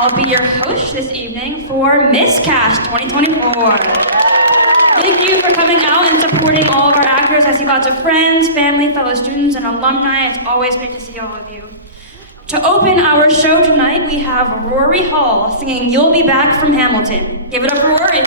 I'll be your host this evening for Miscast 2024. Thank you for coming out and supporting all of our actors. I see lots of friends, family, fellow students, and alumni. It's always great to see all of you. To open our show tonight, we have Rory Hall singing You'll Be Back from Hamilton. Give it up for Rory.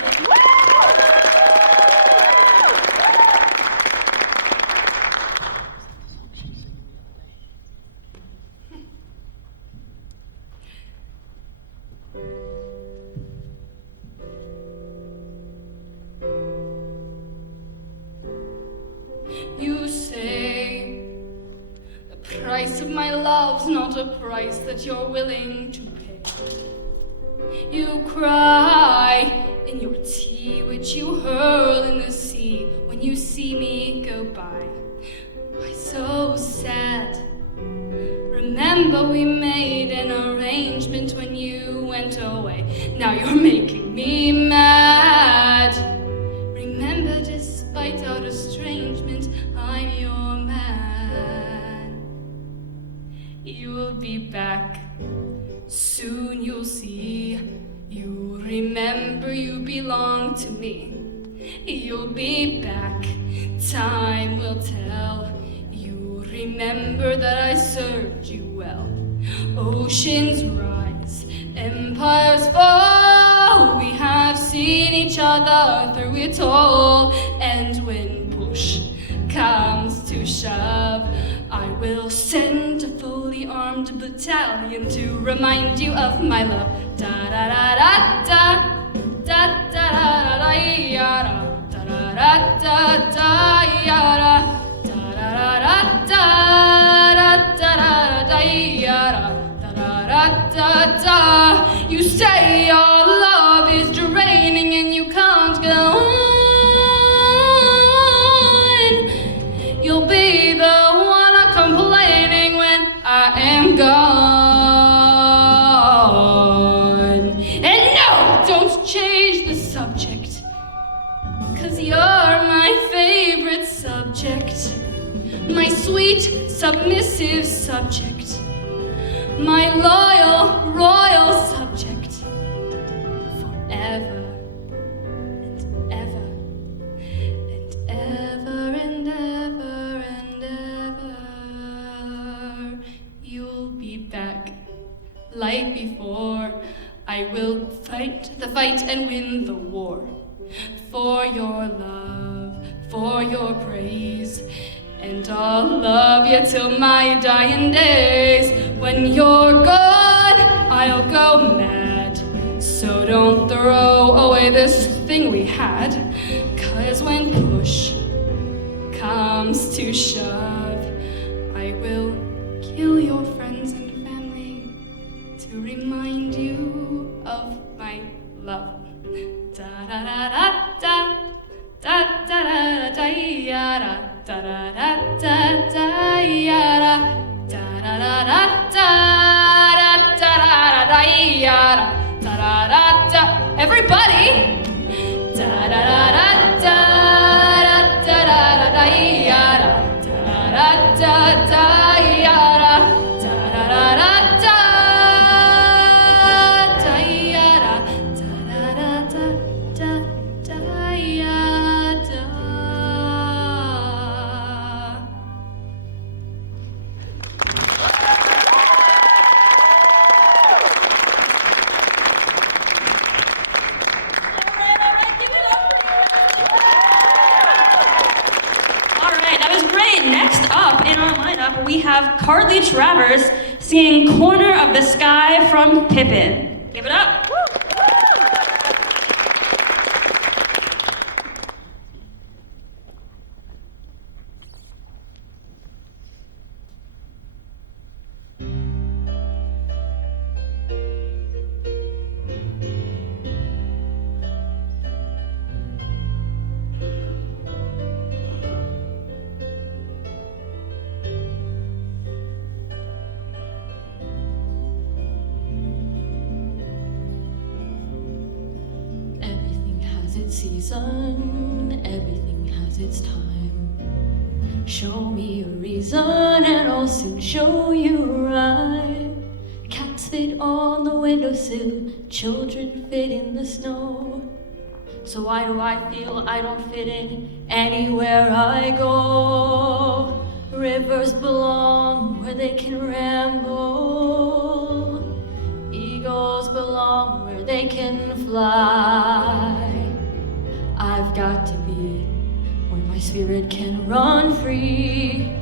You say the price of my love's not a price that you're willing to pay. You cry in your tea, which you hurl in the sea when you see me go by. Why so sad? Remember we made an arrangement when you went away. Now you're making me mad. Remember, despite our estrangement, I'm your man. You'll be back, soon you'll see. You remember you belong to me. You'll be back, time will tell. You remember that I served you well. Oceans rise, empires fall. We have seen each other through it all. And when push comes to shove, I will send a fully armed battalion to remind you of my love. Da da da da da da da da da yada da da da da yada da da da da da da da yada da da da. You say your love is draining and you can't go on. You'll be the one complaining when I am gone. And no, don't change the subject, 'cause you're my favorite subject, my sweet, submissive subject, my loyal, royal subject, forever and ever and ever and ever and ever. You'll be back like before. I will fight the fight and win the war. For your love, for your praise, and I'll love you till my dying days. When you're gone, I'll go mad. So don't throw away this thing we had. 'Cause when push comes to shove, I will kill your friends and family to remind you of my love. Da da da da da da da da da yada da da da da da yada da da da da da da da da yada da da da da. Everybody. Da da da da da da da da yada da da da da yada da da da da. We have Carly Travers singing Corner of the Sky from Pippin. Give it up. Season, everything has its time. Show me a reason and I'll soon show you right. Cats fit on the windowsill, children fit in the snow. So why do I feel I don't fit in anywhere I go? Rivers belong where they can ramble. Eagles belong where they can fly. I've got to be where my spirit can run free.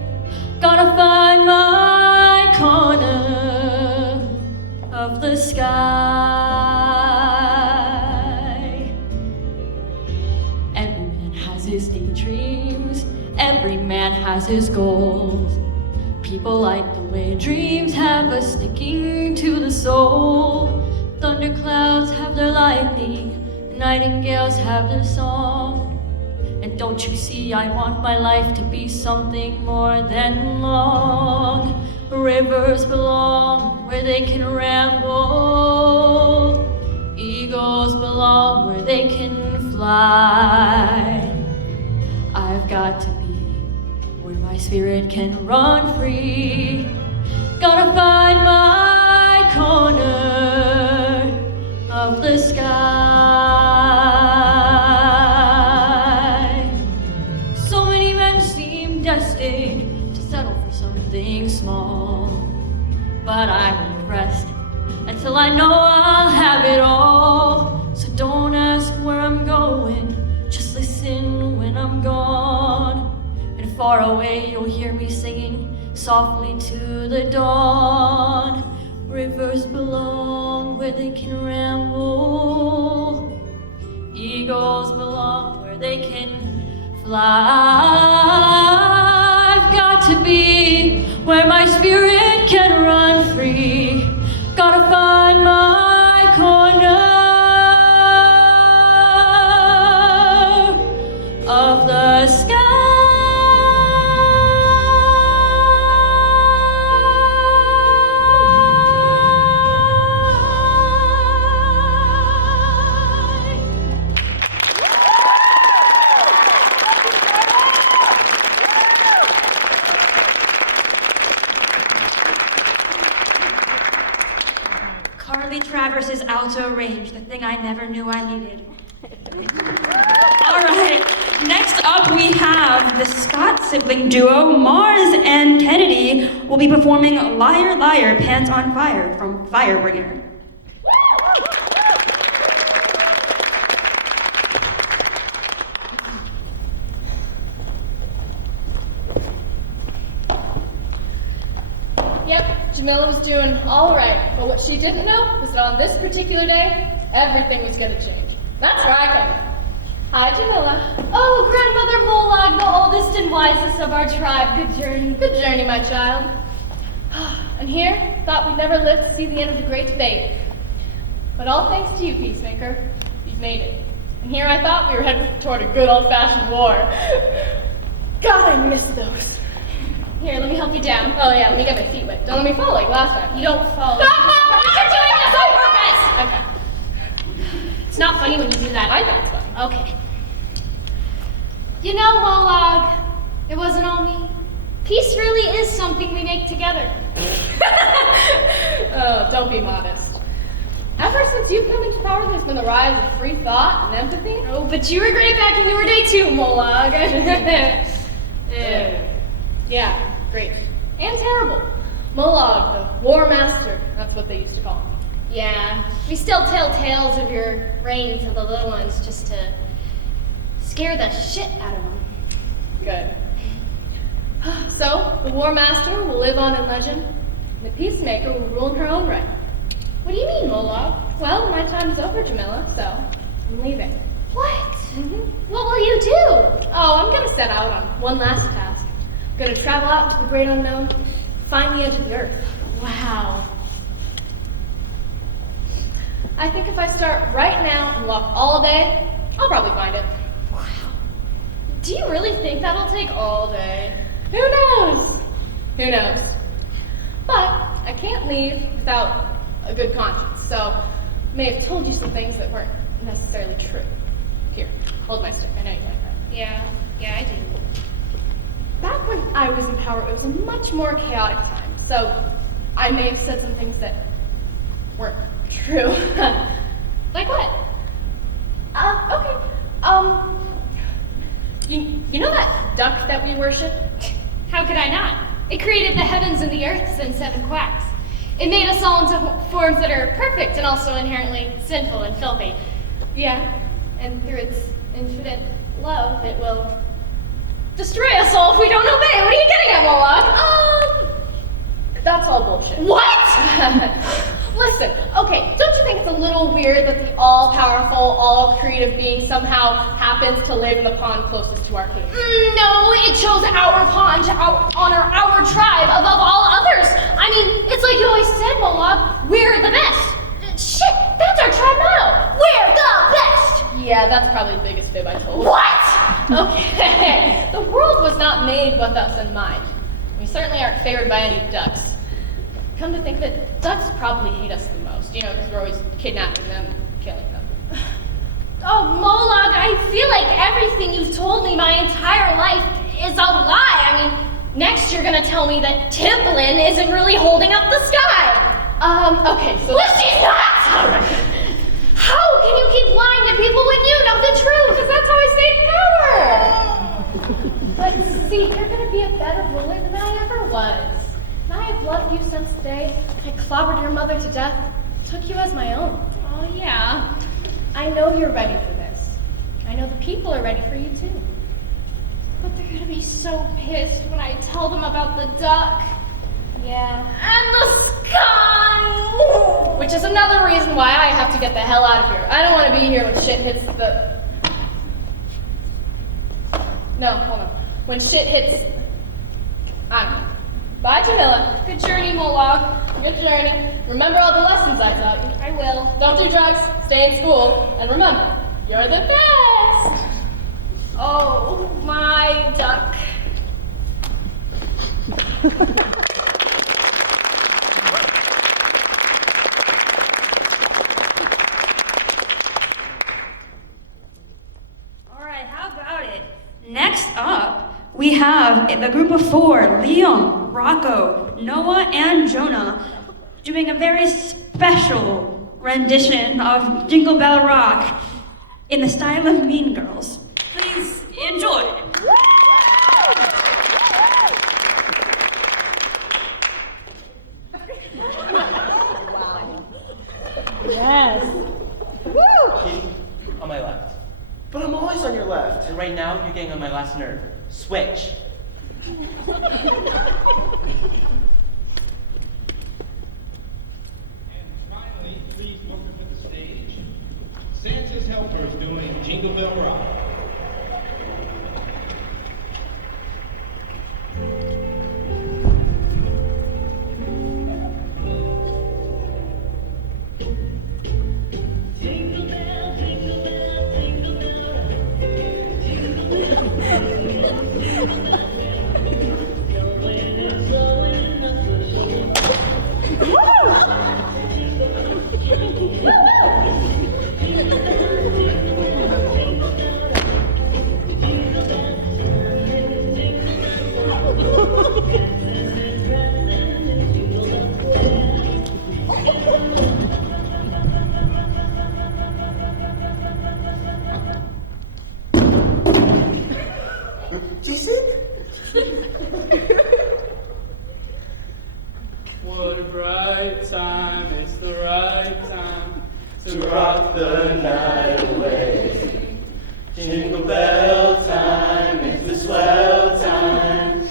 Gotta find my corner of the sky. Every man has his daydreams. Every man has his goals. People like the way dreams have us sticking to the soul. Thunderclouds have their lightning. Nightingales have their song. And don't you see, I want my life to be something more than long. Rivers belong where they can ramble. Eagles belong where they can fly. I've got to be where my spirit can run free. Gotta find my corner of the sky. So many men seem destined to settle for something small, but I won't rest until I know I'll have it all. So don't ask where I'm going, just listen when I'm gone. And far away you'll hear me singing softly to the dawn. Rivers belong where they can ramble. Eagles belong where they can fly. I've got to be where my spirit can run free. Gotta find my corner of the sky. Traverse's alto range, the thing I never knew I needed. All right, next up we have the Scott sibling duo, Mars and Kennedy, will be performing Liar Liar, Pants on Fire from Firebringer. Yep, Jamila was doing all right, but what she didn't know was that on this particular day, everything was going to change. That's where I come in. Hi, Jamila. Oh, Grandmother Molag, the oldest and wisest of our tribe. Good journey. Good journey, my child. And here, thought we'd never live to see the end of the great debate. But all thanks to you, Peacemaker, you've made it. And here I thought we were headed toward a good old-fashioned war. God, I miss those. Here, let me help you down. Oh yeah, let me get my feet wet. Don't let me fall like last time. You don't fall. Stop! You're doing this on purpose! Okay. It's not funny when you do that. I know it's fun. Okay. You know, Molag, it wasn't all me. Peace really is something we make together. Oh, don't be modest. Ever since you've come into power, there's been the rise of free thought and empathy. Oh, but you were great back in your day too, Molag. Yeah, great. And terrible. Molag, the War Master, that's what they used to call him. Yeah, we still tell tales of your reign to the little ones just to scare the shit out of them. Good. So, the War Master will live on in legend, and the Peacemaker will rule in her own right. What do you mean, Molag? Well, my time's over, Jamila, so I'm leaving. What? Mm-hmm. What will you do? Oh, I'm gonna set out on one last task. I'm gonna travel out into the great unknown, find the edge of the earth. Wow. I think if I start right now and walk all day, I'll probably find it. Wow. Do you really think that'll take all day? Who knows? Who knows? But I can't leave without a good conscience, so I may have told you some things that weren't necessarily true. Here, hold my stick. I know you like that. Yeah, I do. Back when I was in power, it was a much more chaotic time, so I may have said some things that weren't True. Like what? Okay. You know that duck that we worship? How could I not? It created the heavens and the earths in 7 quacks. It made us all into forms that are perfect and also inherently sinful and filthy. Yeah, and through its infinite love, it will Destroy us all if we don't obey. What are you getting at, Moloch? That's all bullshit. What? Listen, okay, don't you think it's a little weird that the all-powerful, all-creative being somehow happens to live in the pond closest to our cave? No, it chose our pond to honor our tribe above all others. I mean, it's like you always said, Moloch, we're the best. Shit, that's our tribe motto. We're the best. Yeah, that's probably the biggest fib I told. What? Okay, the world was not made with us in mind. We certainly aren't favored by any ducks. Come to think of it, ducks probably hate us the most, you know, because we're always kidnapping them and killing them. Oh, Moloch, I feel like everything you've told me my entire life is a lie. I mean, next you're gonna tell me that Timblin isn't really holding up the sky. Okay, so... Well, she's not! How can you keep lying to people when you know the truth? Because that's how I stayed in power. But see, you're gonna be a better ruler than I ever was. And I have loved you since the day I clobbered your mother to death, took you as my own. Oh, yeah. I know you're ready for this. I know the people are ready for you too. But they're gonna be so pissed when I tell them about the duck. Yeah. And the sky! Which is another reason why I have to get the hell out of here. I don't want to be here when shit hits the... No, hold on. When shit hits... I don't know. Bye, Jamila. Good journey, Moloch. Good journey. Remember all the lessons I taught you. I will. Don't do drugs, stay in school, and remember, you're the best! Oh, my duck. All right, how about it? Next up, we have the group of 4, Liam, Rocco, Noah, and Jonah, doing a very special rendition of Jingle Bell Rock in the style of Mean Girls. Please enjoy. Yes. Katie, on my left. But I'm always on your left. And right now, you're getting on my last nerve. Switch. And finally, please welcome to the stage Santa's Helpers doing Jingle Bell Rock. Jingle bell, jingle bell, jingle bell rock. Jingle bell, jingle bell, snowing and blowing in the What a bright time, it's the right time To rock the night away. Jingle bell time, it's the swell time.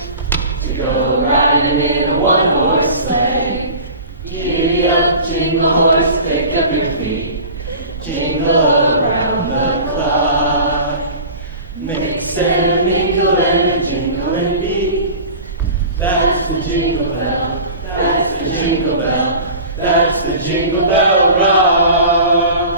To go riding in a one-horse sleigh. Giddy up, jingle horse, pick up your feet. Jingle around the clock. Mix and a mingle and a jingle and beat. That's the jingle bell, that's the jingle bell, that's the jingle bell rock.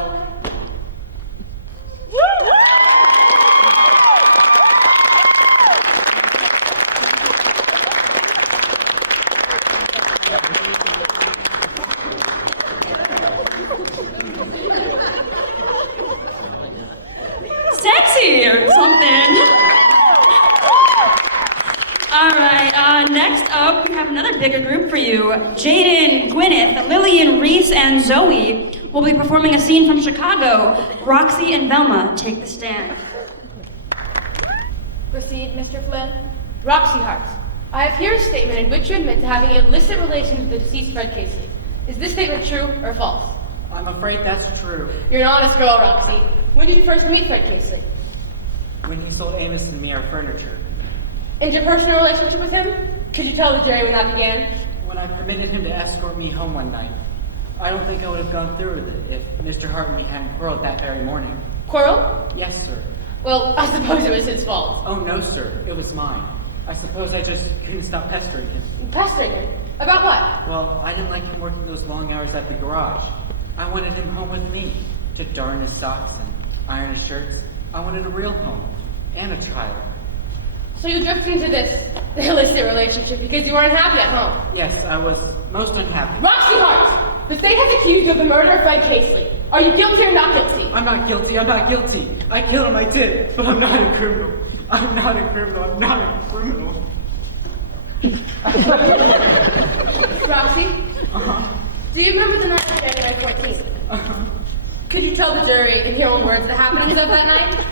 Sexy or something. All right, next up we have another pick a group for you. Jaden, Gwyneth, Lillian, Reese, and Zoe will be performing a scene from Chicago. Roxy and Velma, take the stand. Proceed, Mr. Flynn. Roxy Hart, I have here a statement in which you admit to having illicit relations with the deceased Fred Casey. Is this statement true or false? I'm afraid that's true. You're an honest girl, Roxy. When did you first meet Fred Casey? When he sold Amos and me our furniture. Interpersonal relationship with him? Could you tell the jury when that began? When I permitted him to escort me home one night. I don't think I would have gone through with it if Mr. Hart and me hadn't quarreled that very morning. Quarrel? Yes, sir. Well, I suppose it was his fault. Oh, no, sir. It was mine. I suppose I just couldn't stop pestering him. Pestering him? About what? Well, I didn't like him working those long hours at the garage. I wanted him home with me, to darn his socks and iron his shirts. I wanted a real home, and a child. So you drifted into this illicit relationship because you were unhappy at home? Yes, I was most unhappy. Roxy Hart! The state has accused you of the murder of Fred Casey. Are you guilty or not guilty? I'm not guilty, I'm not guilty. I killed him, I did, but I'm not a criminal. I'm not a criminal, I'm not a criminal. Roxy? Uh-huh. Do you remember the night of January 14th? Uh-huh. Could you tell the jury in your own words the happenings of that night?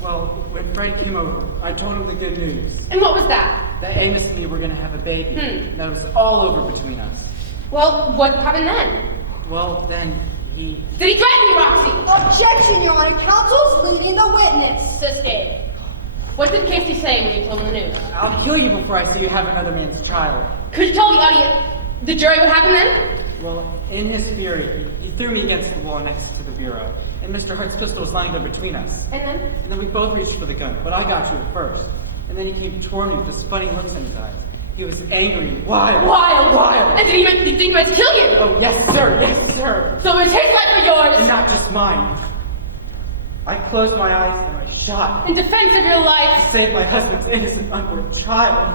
Well, when Fred came over, I told him the good news. And what was that? That Amos and me were going to have a baby. That was all over between us. Well, what happened then? Well, then he... Did he threaten you, Roxy? Objection, Your Honor. Counsel's leading the witness. Sustained. What did Casey say when you told him the news? I'll kill you before I see you have another man's child. Could you tell the audience, the jury, what happened then? Well, in his fury, he threw me against the wall next to the bureau, and Mr. Hart's pistol was lying there between us. And then we both reached for the gun, but I got to it first. And then he came toward me with this funny looks in his eyes. He was angry, wild. And did he think he meant to kill you? Oh, yes, sir, yes, sir. So it was his life or yours? And not just mine. I closed my eyes and I shot. In defense of your life? To save my husband's innocent unborn child.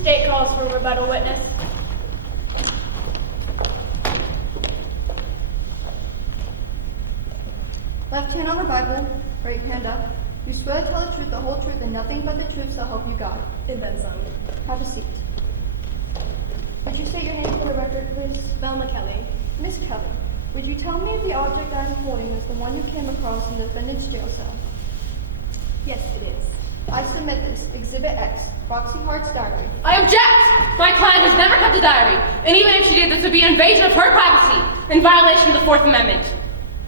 State calls for rebuttal witness. Left hand on the Bible, right hand up. You swear to tell the truth, the whole truth, and nothing but the truth, so help you God. And then some. Have a seat. Would you state your name for the record, please? Velma Kelly. Miss Kelly, would you tell me if the object I'm holding is the one you came across in the defendant's jail cell? Yes, it is. I submit this, Exhibit X, Roxy Hart's diary. I object! My client has never kept a diary, and even if she did, this would be an invasion of her privacy, in violation of the Fourth Amendment.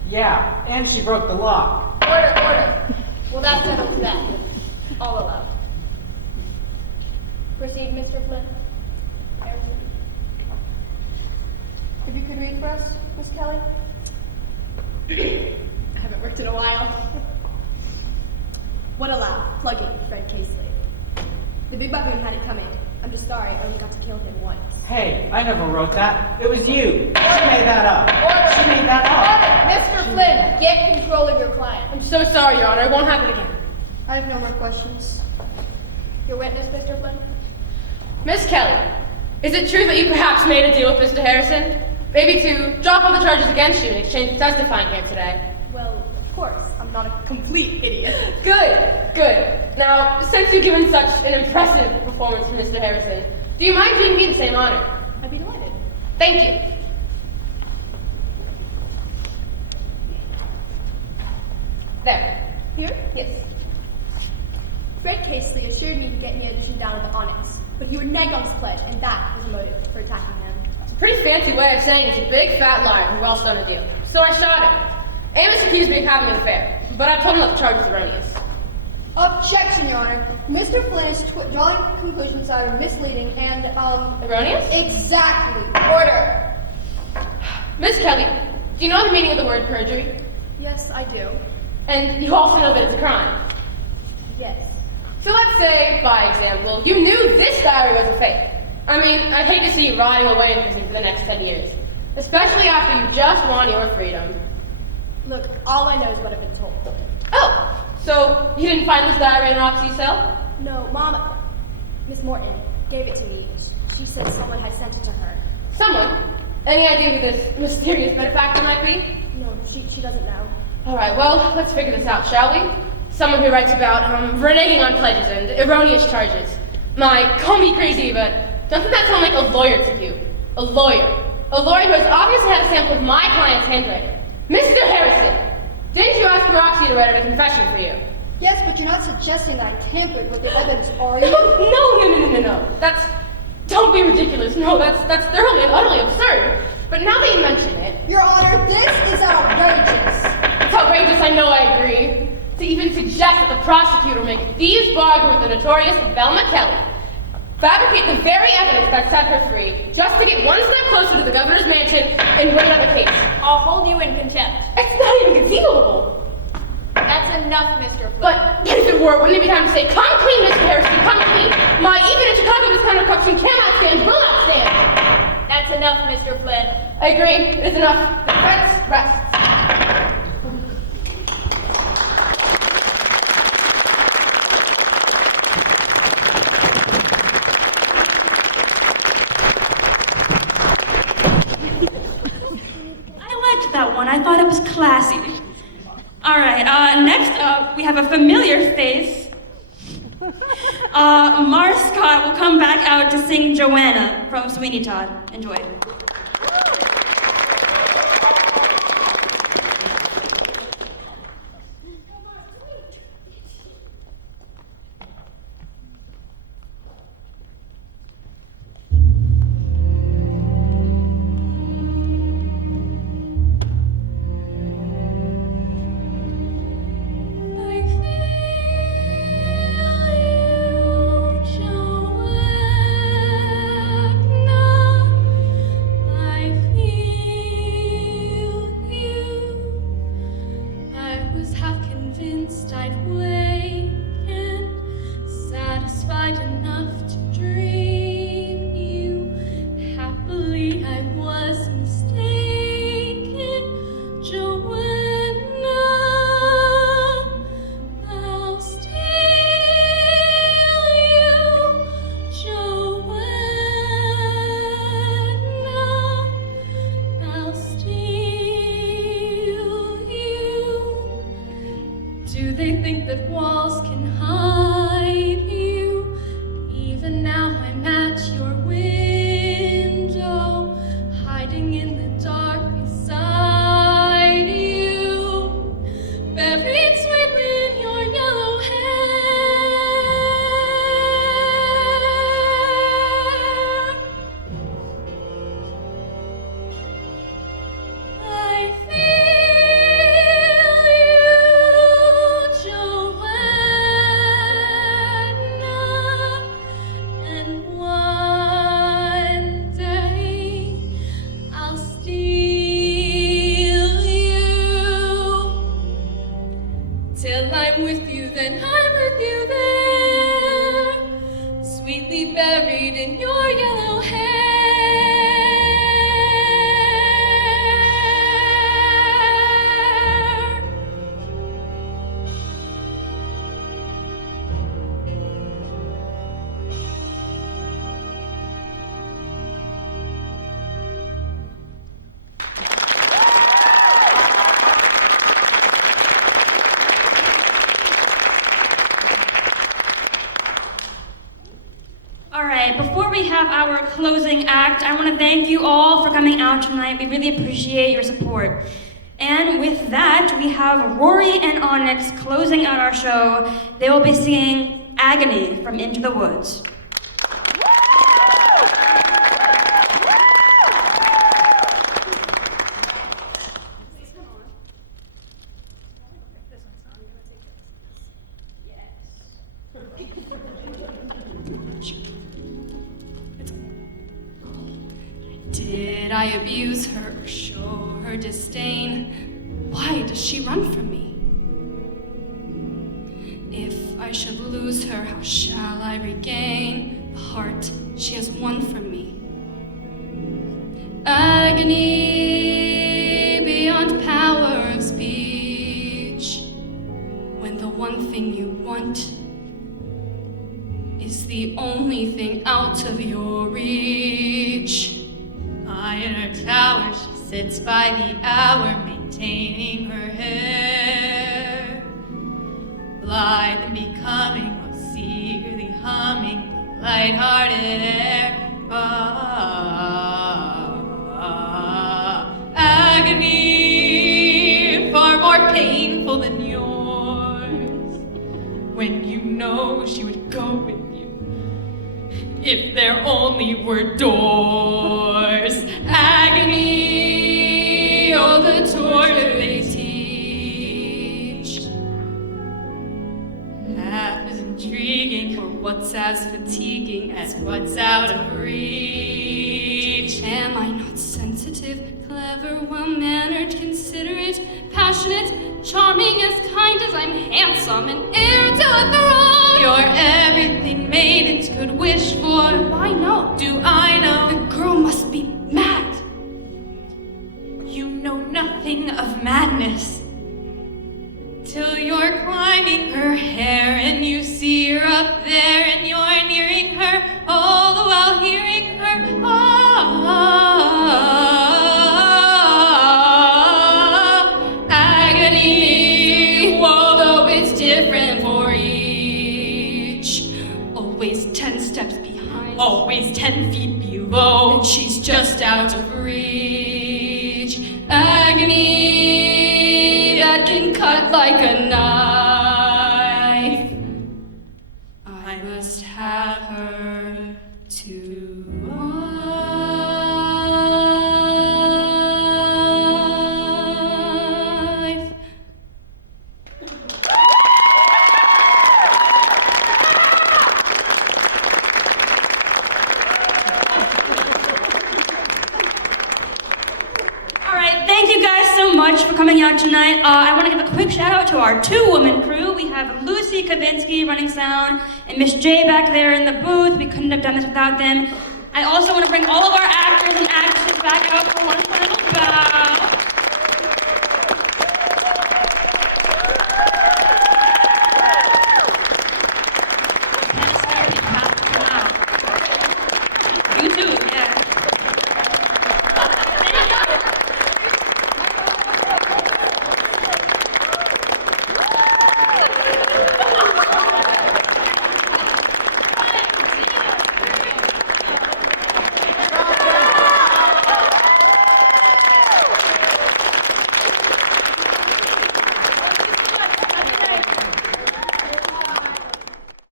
Yeah, and she broke the law. Order. Well, that settles that. All allowed. Proceed, Mr. Flynn. If you could read for us, Miss Kelly. I haven't worked in a while. What a laugh. Plug in, Fred Casey. The big baboon had it coming. I'm just sorry I only got to kill him once. Hey, I never wrote that. It was you. She made that up. She made that up. Mr. Flynn, get control of your client. I'm so sorry, Your Honor. It won't happen again. I have no more questions. Your witness, Mr. Flynn? Miss Kelly, is it true that you perhaps made a deal with Mr. Harrison? Maybe to drop all the charges against you in exchange for testifying here today? Well, of course. I'm not a complete idiot. Good. Now, since you've given such an impressive performance for Mr. Harrison, do you mind doing me the same honor? I'd be delighted. Thank you. There. Here? Yes. Fred Casey assured me he'd get me admission down at the Onyx, but he would neg on his pledge, and that was a motive for attacking him. It's a pretty fancy way of saying he's a big fat liar who else done a deal. So I shot him. Amos accused me of having an affair, but I told him that the charge was erroneous. Objection, Your Honor. Mr. Flynn is drawing conclusions that are misleading and, Erroneous? Exactly. Order. Miss Kelly, do you know the meaning of the word perjury? Yes, I do. And you also know that it's a crime. Yes. So let's say, by example, you knew this diary was a fake. I mean, I'd hate to see you rotting away in prison for the next 10 years. Especially after you just won your freedom. Look, all I know is what I've been told. Oh, so you didn't find this diary in Roxy's cell? No, Mom, Miss Morton gave it to me. She said someone had sent it to her. Someone? Any idea who this mysterious benefactor might be? No, she doesn't know. All right, well, let's figure this out, shall we? someone who writes about reneging on pledges and erroneous charges. Call me crazy, but doesn't that sound like a lawyer to you? A lawyer. A lawyer who has obviously had a sample of my client's handwriting. Mr. Harrison, didn't you ask Roxy to write a confession for you? Yes, but you're not suggesting that I tampered with the evidence, are you? No. Don't be ridiculous. No, that's thoroughly and utterly absurd. But now that you mention it... Your Honor, this is outrageous. It's outrageous, I know, I agree. To even suggest that the prosecutor make thieves bargain with the notorious Velma Kelly. Fabricate the very evidence that set her free, just to get one step closer to the governor's mansion and win another case. I'll hold you in contempt. It's not even conceivable. That's enough, Mr. Flynn. But if it were, wouldn't it be time to say, come clean, Mr. Harrison, come clean. Even in Chicago, this kind of corruption cannot stand, will not stand. That's enough, Mr. Flynn. I agree, it is enough. The defense rests. That one. I thought it was classy. All right, next up, we have a familiar face. Mars Scott will come back out to sing Joanna from Sweeney Todd. Enjoy. Before we have our closing act, I want to thank you all for coming out tonight. We really appreciate your support. And with that, we have Rory and Onyx closing out our show. They will be singing Agony from Into the Woods. Did I abuse her or show her disdain? Why does she run from me? If I should lose her, how shall I regain the heart she has won from me? Agony beyond power of speech, when the one thing you want is the only thing out of your reach. High in her tower, she sits by the hour, maintaining her hair. blithe and becoming, while secretly humming the light-hearted air. Agony, far more painful than yours, when you know she would go with you if there only were doors. Agony, oh, the torture they teach, half as intriguing, for what's as fatiguing as what's out of reach. Am I not sensitive, clever, well-mannered, considerate, passionate, charming, as kind as I'm handsome, and heir to a throne? You're everything maidens could wish for. Do I know? Do I know? The girl must be mad. You know nothing of madness till you're climbing her hair and you see her up there and you're nearing her, all the while hearing her. Agony, whoa, though it's different for each. Always 10 steps behind, always 10 feet below, and she's just out of reach. Agony that can cut like a knife. I must have her to wife. All right, thank you guys so much for coming out tonight. I want to give a quick shout out to our 2-woman crew. We have Lucy Kavinsky running sound and Miss J back there in the booth. We couldn't have done this without them. I also want to bring all of our actors and actresses back out for one final bow.